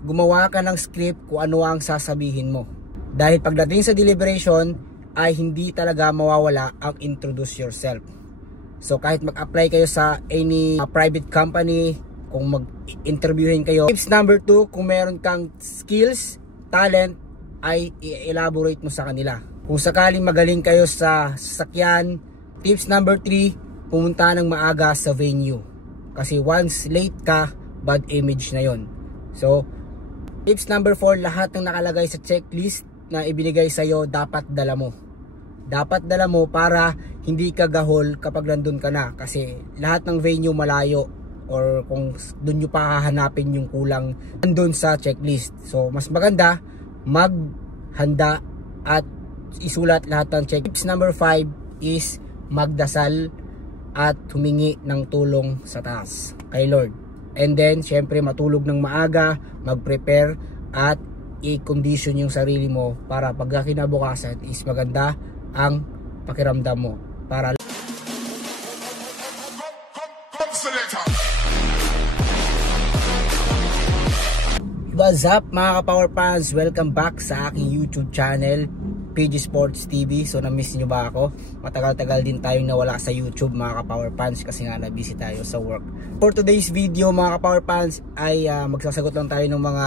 gumawa ka ng script kung ano ang sasabihin mo. Dahil pagdating sa deliberation ay hindi talaga mawawala ang introduce yourself. So kahit mag-apply kayo sa any private company, kung mag-interviewin kayo. Tips number 2, kung meron kang skills, talent, ay i-elaborate mo sa kanila. Kung sakaling magaling kayo sa sasakyan, tips number 3, pumunta ng maaga sa venue. Kasi once late ka, bad image na yon. So, tips number 4, lahat ng nakalagay sa checklist na ibinigay sa'yo, dapat dala mo. Dapat dala mo para hindi ka gahol kapag nandun ka na. Kasi lahat ng venue malayo, or kung doon nyo pa hahanapin yung kulang nandun sa checklist. So, mas maganda maghanda at isulat lahat ng check. Tips number 5 is magdasal at humingi ng tulong sa taas kay Lord. And then, syempre matulog ng maaga, mag-prepare at i-condition yung sarili mo para pag kinabukasan is maganda ang pakiramdam mo. Para what's up mga ka-Power Fans? Welcome back sa aking YouTube channel, PG Sports TV. So na-miss nyo ba ako? Matagal-tagal din tayong nawala sa YouTube mga ka-Power Fans kasi nga na-busy tayo sa work. For today's video mga ka-Power Fans ay magsasagot lang tayo ng mga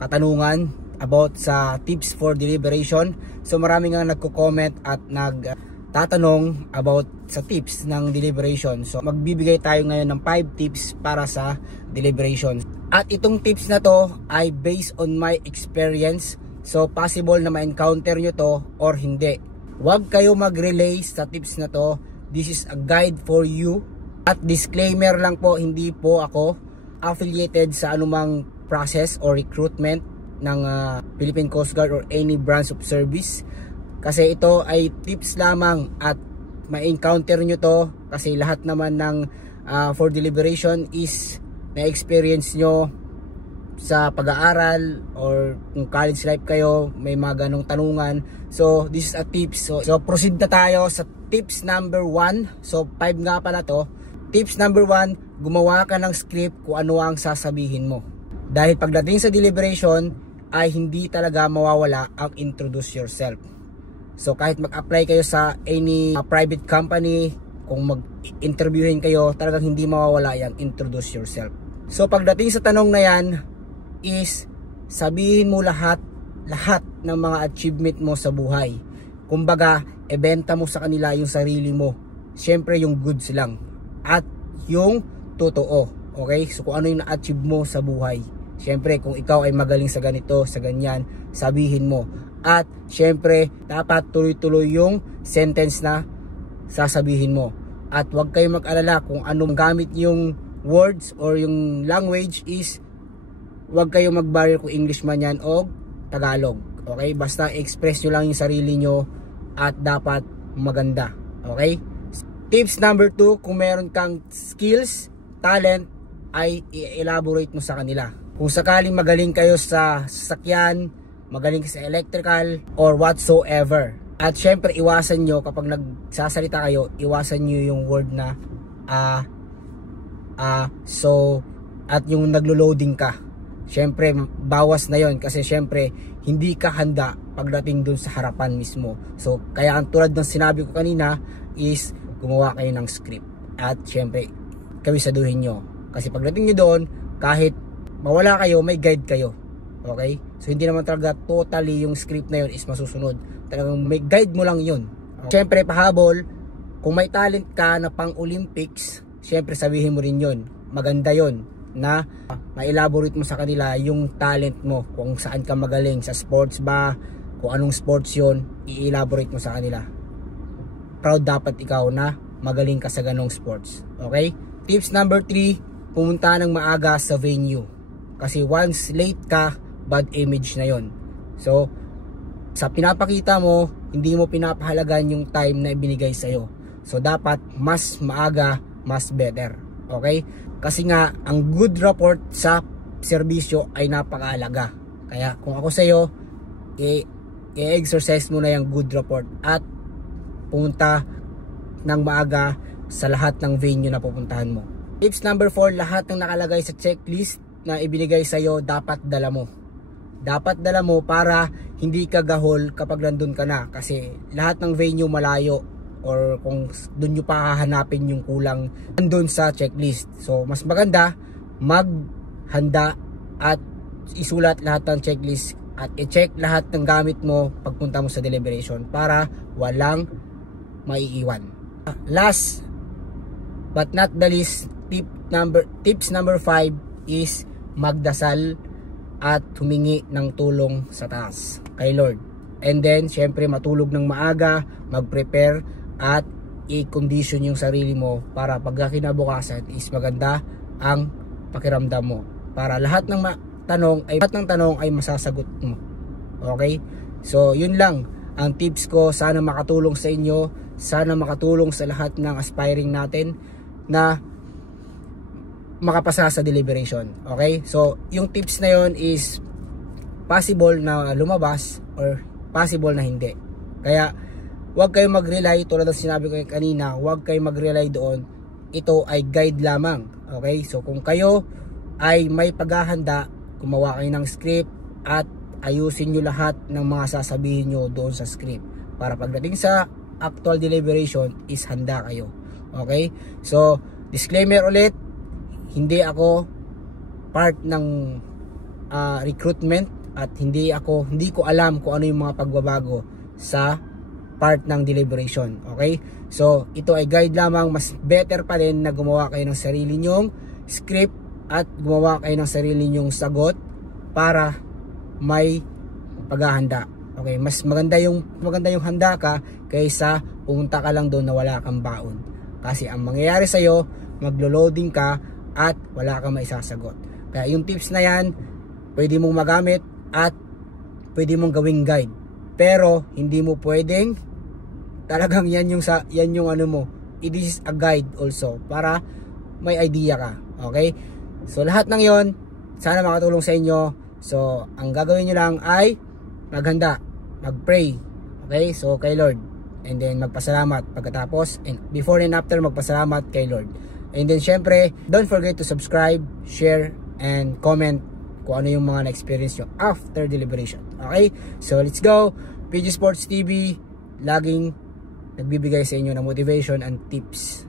katanungan about sa tips for deliberation. So marami nga nagko-comment at nagtatanong about sa tips ng deliberation. So magbibigay tayo ngayon ng 5 tips para sa deliberation. At itong tips na to ay based on my experience. So possible na ma-encounter nyo to or hindi. Huwag kayo mag-relay sa tips na to. This is a guide for you. At disclaimer lang po, hindi po ako affiliated sa anumang process or recruitment ng Philippine Coast Guard or any branch of service. Kasi ito ay tips lamang at ma-encounter nyo to kasi lahat naman ng for deliberation is na-experience nyo sa pag-aaral or kung college life kayo, may mga ganong tanungan. So this is a tips. So proceed na tayo sa tips number 1. So 5 nga pala to. Tips number 1, gumawa ka ng script kung ano ang sasabihin mo. Dahil pagdating sa deliberation ay hindi talaga mawawala ang introduce yourself. So kahit mag-apply kayo sa any private company, kung mag-interviewin kayo, talagang hindi mawawala yung introduce yourself. So pagdating sa tanong na yan is sabihin mo lahat ng mga achievement mo sa buhay. Kumbaga, ibenta mo sa kanila yung sarili mo. Siyempre yung goods lang at yung totoo. Okay? So kung ano yung na-achieve mo sa buhay. Siyempre kung ikaw ay magaling sa ganito, sa ganyan, sabihin mo. At siyempre dapat tuloy-tuloy yung sentence na sasabihin mo. At huwag kayong mag-alala kung anong gamit yung words or yung language is huwag kayong mag-barrier kung English man yan o Tagalog. Okay? Basta express nyo lang yung sarili nyo at dapat maganda. Okay? Tips number 2, kung meron kang skills, talent, ay i-elaborate mo sa kanila. Kung sakaling magaling kayo sa sasakyan, magaling sa electrical or whatsoever. At syempre iwasan nyo kapag nagsasalita kayo, iwasan nyo yung word na so at yung naglo-loading ka. Syempre bawas na yon kasi syempre hindi ka handa pagdating dun sa harapan mismo. So kaya ang tulad ng sinabi ko kanina is gumawa kayo ng script at syempre kawisaduhin nyo. Kasi pagdating nyo doon, kahit mawala kayo, may guide kayo. Okay? So hindi naman talaga totally yung script na yun is masusunod. Talagang may guide mo lang yun. Okay? Syempre pahabol, kung may talent ka na pang Olympics, syempre sabihin mo rin yun. Maganda yun na ma-elaborate mo sa kanila yung talent mo. Kung saan ka magaling, sa sports ba, kung anong sports yun, i-elaborate mo sa kanila. Proud dapat ikaw na magaling ka sa ganong sports. Okay? Tips number 3, pumunta ng maaga sa venue. Kasi once late ka, bad image na yon. So, sa pinapakita mo, hindi mo pinapahalagan yung time na ibinigay sa'yo. So, dapat mas maaga, mas better. Okay? Kasi nga, ang good report sa serbisyo ay napakahalaga. Kaya, kung ako sa'yo, i-exercise mo na yung good report at pumunta ng maaga sa lahat ng venue na pupuntahan mo. Tips number 4, lahat ng nakalagay sa checklist na ibinigay sa'yo, dapat dala mo. Dapat dala mo para hindi ka gahol kapag nandun ka na. Kasi lahat ng venue malayo, or kung doon nyo pa hahanapin yung kulang nandun sa checklist. So mas maganda maghanda at isulat lahat ng checklist at i-check lahat ng gamit mo pagpunta mo sa deliberation para walang maiiwan. Last but not the least, tips number 5 is magdasal at humingi ng tulong sa taas kay Lord. And then syempre matulog ng maaga, mag-prepare at i-condition yung sarili mo para pagka kinabukasan is maganda ang pakiramdam mo. Para lahat ng tanong ay masasagot mo. Okay? So yun lang ang tips ko. Sana makatulong sa inyo. Sana makatulong sa lahat ng aspiring natin na makapasa sa deliberation. Okay? So yung tips na yon is possible na lumabas or possible na hindi. Kaya huwag kayong mag-rely, tulad ng sinabi ko kanina, huwag kayong mag-rely doon. Ito ay guide lamang. Okay? So kung kayo ay may paghahanda, gumawa kayo ng script at ayusin nyo lahat ng mga sasabihin nyo doon sa script para pagdating sa actual deliberation is handa kayo. Okay? So disclaimer ulit, hindi ako part ng recruitment at hindi ko alam kung ano yung mga pagbabago sa part ng deliberation. Okay? So ito ay guide lamang. Mas better pa rin na gumawa kayo ng sarili nyong script at gumawa kayo ng sarili nyong sagot para may paghahanda. Okay, mas maganda yung handa ka kaysa pumunta ka lang doon na wala kang baon. Kasi ang mangyayari sa iyo, maglo-loading ka at wala kang maisasagot. Kaya yung tips na yan, pwede mong magamit at pwede mong gawing guide. Pero hindi mo pwedeng talagang yan yung ano mo. It is a guide also para may idea ka. Okay? So lahat ng yon sana makatulong sa inyo. So ang gagawin nyo lang ay maghanda, magpray. Okay? So kay Lord. And then magpasalamat pagkatapos, and before and after magpasalamat kay Lord. And then syempre, don't forget to subscribe, share, and comment kung ano yung mga na-experience nyo after deliberation. Okay? So let's go. PG Sports TV, laging nagbibigay sa inyo ng motivation and tips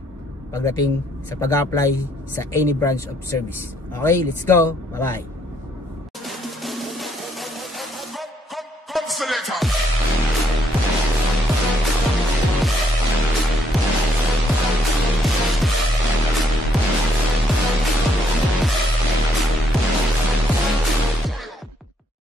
pagdating sa pag-apply sa any branch of service. Okay, let's go. Bye-bye.